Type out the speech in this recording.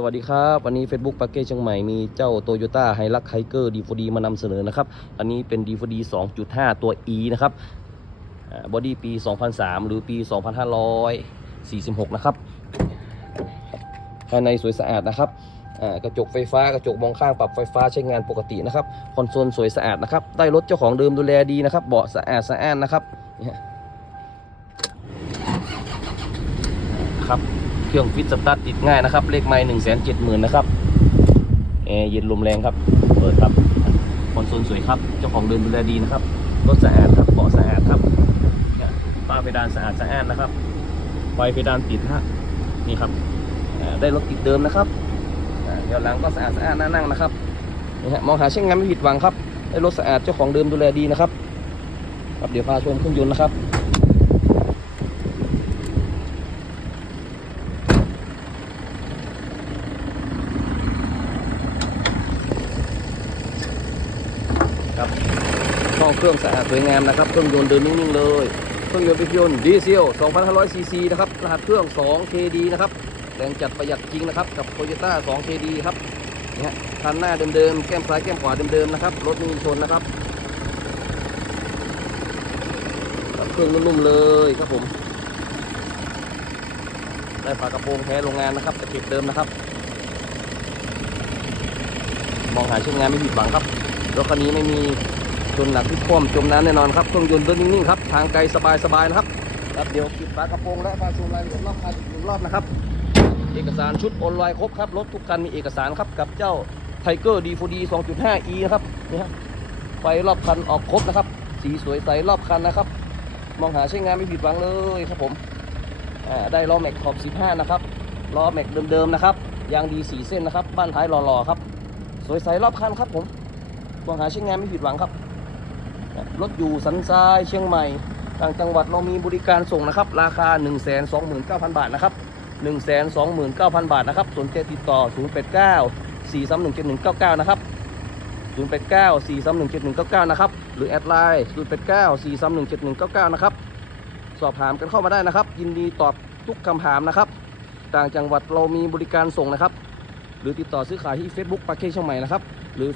สวัสดีครับวันนี้ Facebook ปาเก้เชียงใหม่มีเจ้า Toyota h i l u x h i g e r D4D มานำเสนอนะครับ อันนี้เป็น D4D 2.5 ตัว E นะครับบอดี้ปี 2003 หรือปี 2546 นะครับ ภายในสวยสะอาดนะครับ กระจกไฟฟ้ากระจกมองข้างปรับไฟฟ้าใช้งานปกตินะครับ คอนโซลสวยสะอาดนะครับ ได้รถเจ้าของเดิมดูแลดีนะครับ เบาะสะอาดสะอ้านนะครับครับ เครื่องฟิตสตาร์ทติดง่ายนะครับ เลขไม้หนึ่งแสนเจ็ดหมื่นนะครับแอร์เย็นลมแรงครับ เปิดครับคอนโซลสวยครับ เจ้าของเดิมดูแลดีนะครับ รถสะอาดครับเบาะสะอาดครับเนี่ยฝ้าเพดานสะอาดสะอ้านนะครับ ไฟเพดานติดฮะ นี่ครับ ได้รถติดเดิมนะครับเดี๋ยวหลังก็สะอาดสะอ้านน่านั่งนะครับ นี่ฮะ มองหาใช้งานไม่ผิดหวังครับ ได้รถสะอาดเจ้าของเดิมดูแลดีนะครับ ครับ เดี๋ยวพาชมเครื่องยนต์นะครับช่อง เครื่องสะอาดสวยงามนะครับเครื่องยนต์เดินนิ่งๆเลยเครื่องยนต์เป็นเครื่องยนต์ดีเซล2,500ซีซีนะครับรหัสเครื่อง 2 KD นะครับแรงจัดประหยัดจริงนะครับกับ Toyota 2 KD ครับนี่ฮะคันหน้าเดิมๆแก้มซ้ายแก้มขวาเดิมๆนะครับรถไม่มีชนนะครับเครื่องนุ่มๆเลยครับผมได้ฝากระโปรงแท้โรงงานนะครับตะเข็บเดิมนะครับ มองหาใช้งานไม่ผิดหวังครับรถคันนี้ไม่มี ชนหนักที่คว่ำจมน้ำแน่นอนครับเครื่องยนต์เดินนิ่งๆครับทางไกลสบายๆนะครับครับเดี๋ยวปิดฝากระโปรงและพาชมรายละเอียดรอบคันอีกหนึ่งรอบนะครับ เอกสารชุดโอนไลน์ครบครับรถทุกคันมีเอกสารครับกับเจ้าไทเกอร์ดีฟูดี 2.5 e นะครับนี่ฮะไฟรอบคันออกครบนะครับ สีสวยใสรอบคันนะครับ มองหาใช้งานไม่ผิดหวังเลยครับผมได้ล้อแม็กขอบ 15 นะครับล้อแม็กเดิมๆนะครับยางดี4เส้นนะครับ บ้านท้ายหล่อๆครับ สวยใสรอบคันครับผมมองหาใช้งานไม่ผิดหวังครับ รถอยู่สันทรายเชียงใหม่ ต่างจังหวัดเรามีบริการส่งนะครับ ราคา 1 2 9 0 0 0 บาทนะครับ 1 2 9 0 0 0 บาทนะครับสนใจติดต่อ 0 8 9 4 3 1 7 1 9 9 นะครับ 0 8 9 4 3 1 7 1 9 9 นะครับ หรือแอดไลน์ 0 8 9 4 3 1 7 1 9 9 นะครับ สอบถามกันเข้ามาได้นะครับ ยินดีตอบทุกคำถามนะครับ ต่างจังหวัดเรามีบริการส่งนะครับ หรือติดต่อซื้อขายที่ Facebook ปาเก้เชียงใหม่นะครับ หรือ